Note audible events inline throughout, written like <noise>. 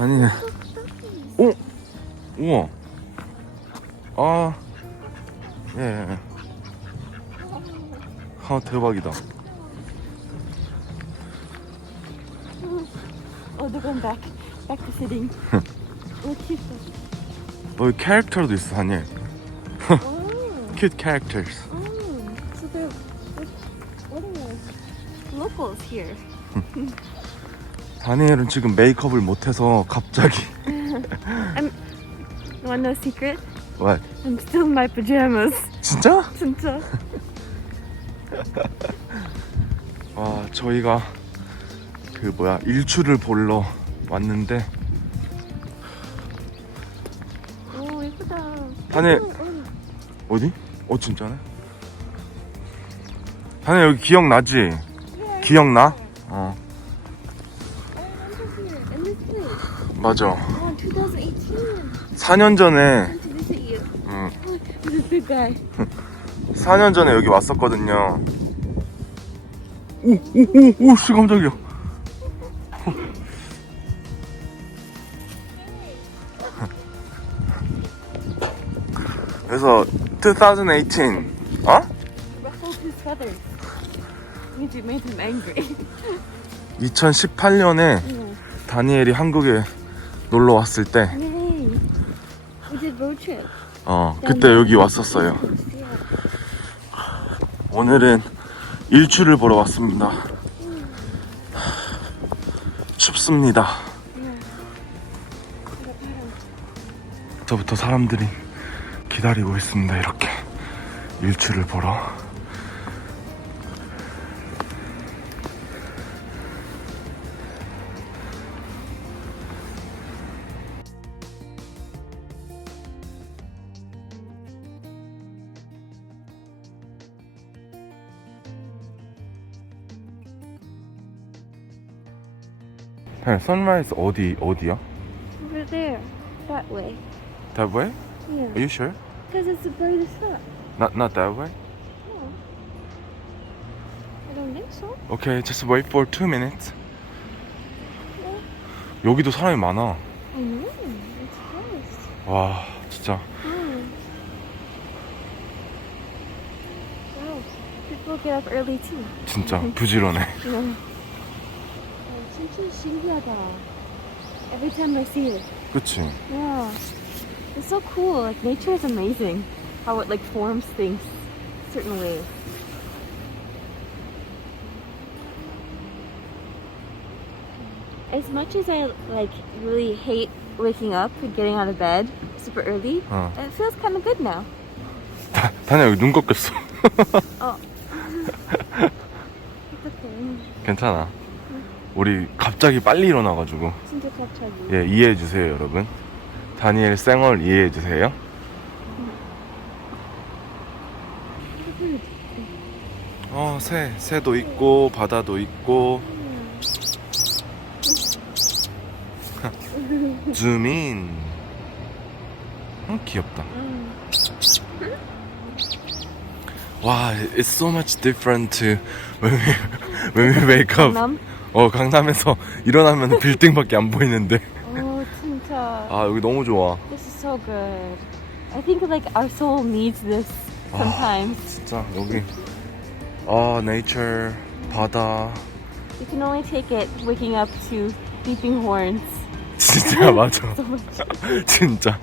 아니. 오. 우와. 아. 예. 예. 아 대박이다. Oh, they're going back. Back to sitting. Look cute. 여기 캐릭터도 있어. Oh. 큐트 캐릭터스. Oh. So they're, they're what are those? Locals here. 다니엘은 지금 메이크업을 못해서 갑자기. I'm. You want no secret? 왜? I'm still in my pajamas. 진짜? 진짜. 와 저희가 그 뭐야 일출을 보러 왔는데 오 예쁘다. 다니- 어, 어. 어디? 어 진짜네? 다니 여기 기억나지? Yeah, 기억나? 맞아 Oh, 2018. 4년 전에 Came to visit you. 응, Oh, he's a good guy. 4년 전에 여기 왔었거든요 오오오오 씨 깜짝이야 그래서 2018 어? Ruffled his feathers. Made you made him angry. 2018년에 Yeah. 다니엘이 한국에 놀러 왔을 때, trip. 어, 그때 여기 왔었어요. 오늘은 일출을 보러 왔습니다. 춥습니다. 저부터 사람들이 기다리고 있습니다. 이렇게 일출을 보러. 네, 선라이즈 어디 어디야? Over there. That way. That way? Yeah. Are you sure? Because it's the brightest spot. Not not that way. Oh. I don't think so. Okay, just wait for two minutes. Yeah. 여기도 사람이 많아. I know. It's close. 와, 진짜. Oh. Wow. People get up early too. 진짜 부지런해. Yeah. 어, 진짜 신기하다. Every time I see it. 그치? Yeah. It's so cool. Like nature is amazing. How it like forms things certain ways. As much as I like really hate waking up and getting out of bed super early, 어. it feels kind of good now. <laughs> 다, 다냐 여기 눈 꺾였어. <laughs> Oh. <laughs> It's okay. 괜찮아. 우리 갑자기 빨리 일어나가지고 진짜 갑자기. 예 이해해 주세요 여러분. 다니엘 쌩얼 이해해 주세요. 어, 새, 새도 있고, 바다도 있고, <laughs> 줌인. 어, 귀엽다. 음. 와, it's so much different to when we, when we wake up. 어, 강남에서 일어나면 빌딩밖에 안 보이는데. 어 진짜. 아, 여기 너무 좋아. This is so good. I think like our soul needs this sometimes. 진짜, 여기. 아, nature, 바다. You can only take it waking up to beeping horns. 진짜, 맞아. 진짜.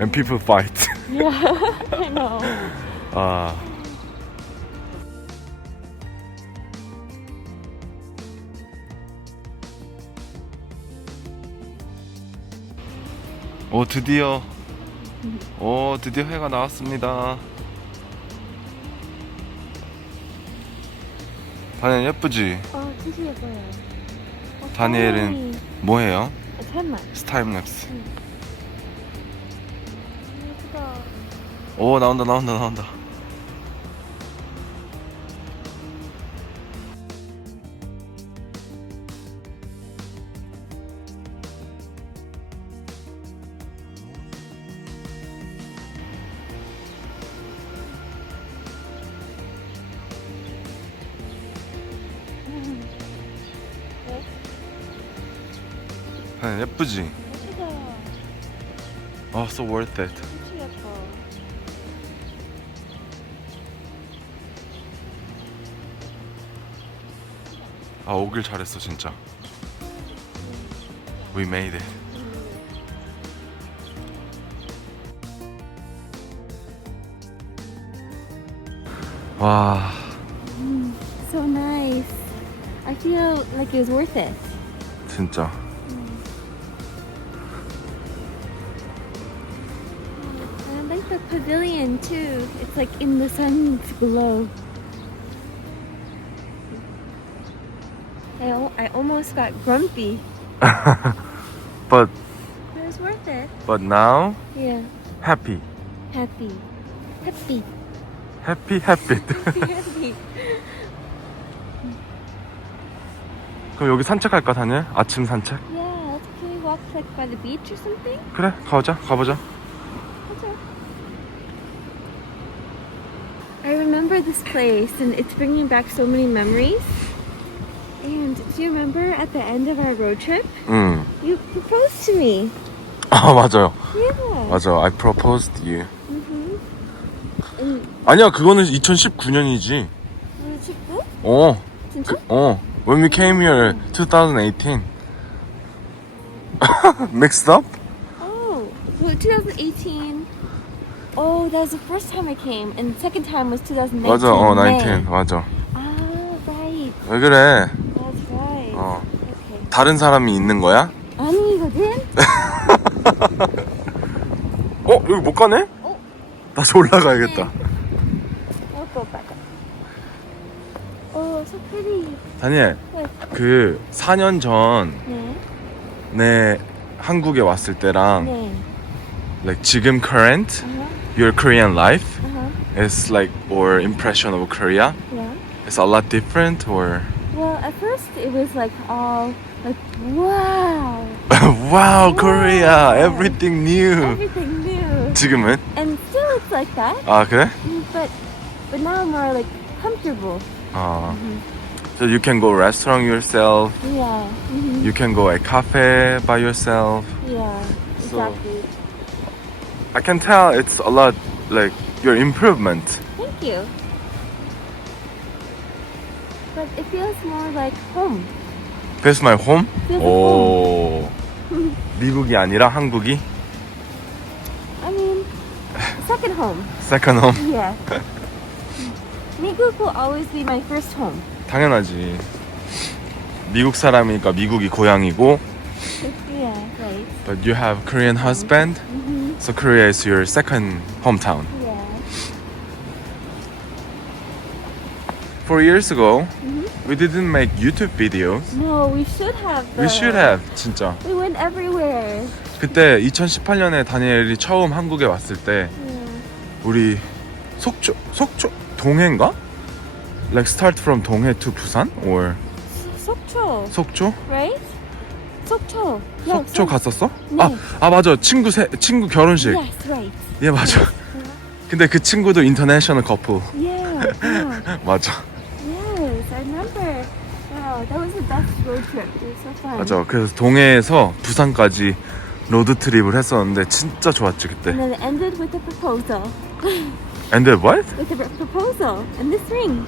And people fight. Yeah, I know. 아. 오 드디어 오 드디어 해가 나왔습니다. 다니엘 예쁘지? 어, 진짜 예뻐요. 어, 다니엘은 뭐해요? 스타임랩스. 예쁘다. 오 나온다 나온다 나온다. 응, 예쁘지? 예쁘다. 아, so worth it. 진짜 예뻐. 아, 오길 잘했어, 진짜. We made it. 와, So nice. I feel like it was worth it. 진짜. I like the pavilion too. It's like in the sun's glow. I, al- I almost got grumpy. <laughs> But, It was worth it. but now, Yeah. happy. Happy. Happy. Happy, happy. <laughs> Happy. 그럼 여기 산책할까, 다니엘? 아침 산책? Yeah, let's can we walk like by the beach or something? 그래, 가보자, 가보자. remember this place and it's bringing back so many memories. And do you remember at the end of our road trip, 응. you proposed to me? <laughs> 아, 맞아요. Yeah. 맞아. I proposed you. Mm-hmm. And 아니야, 그거는 2019년이지. was it cool? 어, 진짜? 어. When we came here, 2018. <laughs> Mixed up? Oh, well, 2018. Oh, that was the first time I came, and the second time was 2019. 맞아, 어, May. 19. 맞아. Ah, right. 왜 그래? That's right. 어. Okay. 다른 사람이 있는 거야? 아니거든? 어, 여기 못 가네? 어? 다시 올라가야겠다. I'll go back up. Oh, so pretty. 다니엘, 네. 그 4년 전 네. 내 한국에 왔을 때랑 네. like 지금 current Uh-huh. your Korean life Uh-huh. is like or impression of Korea Yeah. is a lot different or Well, at first it was like all like, wow, <laughs> wow Korea Wow. everything new everything new. 지금은 And still it's like that, 아 그래? mm, but but now I'm more like comfortable. 아 Mhm. so you can go restaurant yourself Yeah. hmm you can go a cafe by yourself Yeah. So- Exactly. I can tell it's a lot like your improvement Thank you. But it feels more like home. That's my home Feels like 오 <laughs> 미국이 아니라 한국이 I mean, second home. second home <laughs> Yeah. Migook will always be my first home. 당연하지 미국 사람이니까 미국이 고향이고 <laughs> Yeah, right. but you have Korean husband Mm-hmm. So Korea is your second hometown Yeah. four years ago Mhm. we didn't make YouTube videos No, we should have. we should though. have 진짜 We went everywhere. 그때 2018년에 다니엘이 처음 한국에 왔을 때 Yeah. 우리 속초 속초 동해인가? Like start from 동해 to 부산 or 속초, 속초? right? 속초. Yeah, 속초 갔었어? 네. 아, 아 맞아 친구 세, 친구 결혼식 Yes, right. 예 맞아 근데 그 친구도 인터내셔널 커플 Yeah, yeah. 맞아 yes, I remember. Wow, that was the best road trip. It was so fun. 맞아 그래서 동해에서 부산까지 로드 트립을 했었는데 진짜 좋았지 And 그때 then it ended with a proposal. And then what? With a pr- proposal and this ring.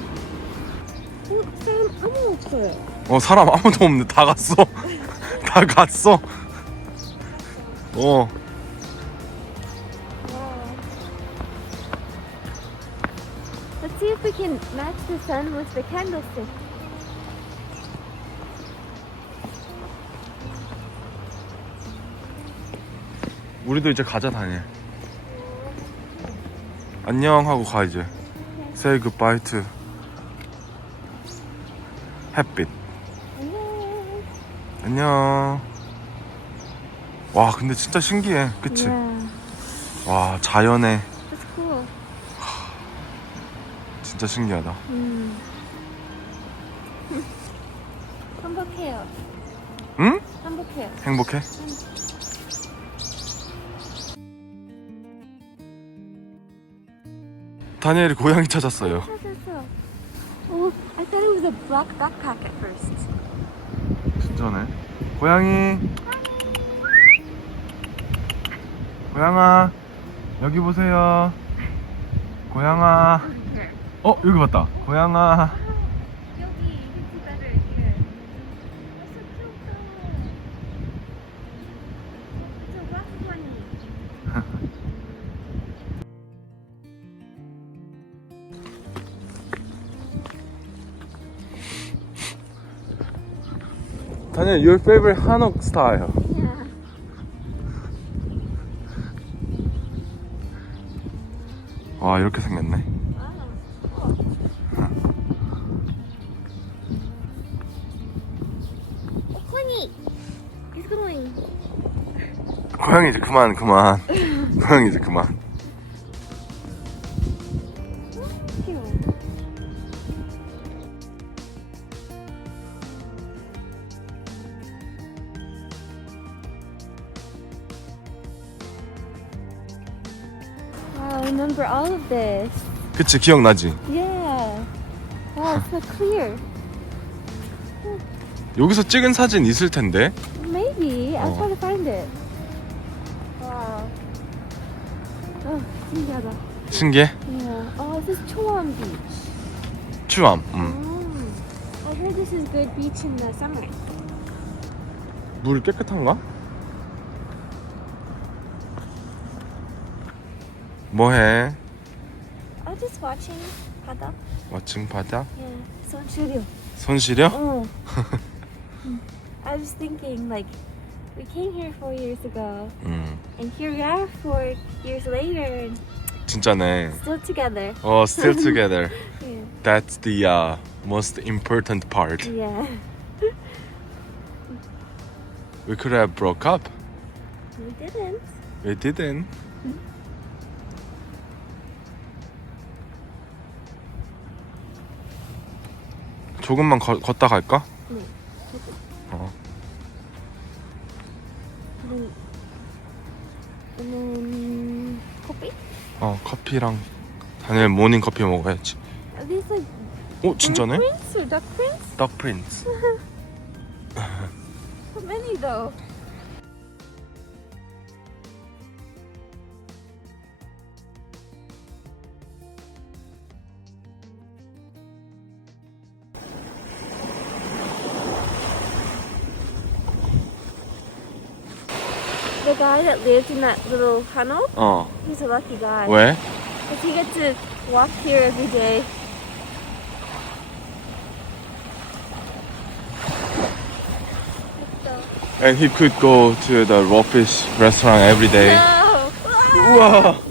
어. 어 사람 아무도 없는데 다 갔어 다 갔어 어 Let's see if we can match the sun with the candlestick. 우리도 이제 가자 다니 안녕 하고 가 이제 Say goodbye to 햇빛. 안녕 와 근데 진짜 신기해 그치? Yeah, 와 자연에 that's cool. 진짜 신기하다 음. <laughs> 행복해요. 응? 행복해요. 행복해? 다니엘이 고양이 찾았어요 찾았어. Oh, I thought it was a black backpack at first. 전에. 고양이. 고양아 여기 보세요. 고양아. 어 여기 봤다. 고양아. 다니엘 your favorite 한옥 style Yeah. 와 이렇게 생겼네 Oh, Quinny! He's going. 고양이 이제 그만 그만 고양이 이제 그만 remember all of this. 그치 기억나지 Yeah. Wow, it's so clear. 여기서 찍은 사진 있을 텐데 Maybe. I'll Oh. try to find it. Wow. Oh, 신기하다. 신기해 Yeah. Oh, this is Choam Beach. 추암 음. Oh. I heard this is good beach in the summer. 물 깨끗한가? 뭐해? I'm just watching 바다. 왓칭 바다? Yeah. 손 시려. 손 시려? Oh. I was thinking like we came here four years ago 음 and here we are four years later and 진짜네 still together. 어 still together <laughs> Yeah. That's the uh, most important part Yeah. We could have broke up We didn't. We didn't 조금만 거, 걷다 갈까? 네. 어. Then coffee? 어 커피랑 다니엘 모닝 커피 먹어야지 like 어 진짜네? or duck? 덕 프린스 So many though. The guy that lived in that little tunnel, 어 he's a lucky guy. 왜? Because he gets to walk here every day. And he could go to the raw fish restaurant every day No! 우와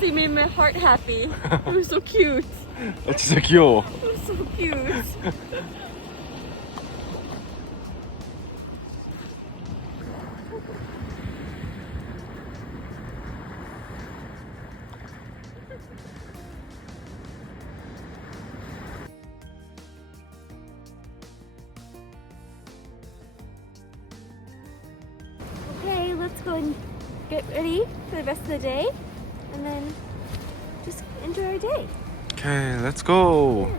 honestly made my heart happy. They were so cute. <laughs> That's so cute. They're so cute. okay, let's go and get ready for the rest of the day. And then just enjoy our day. 오케이 렛츠고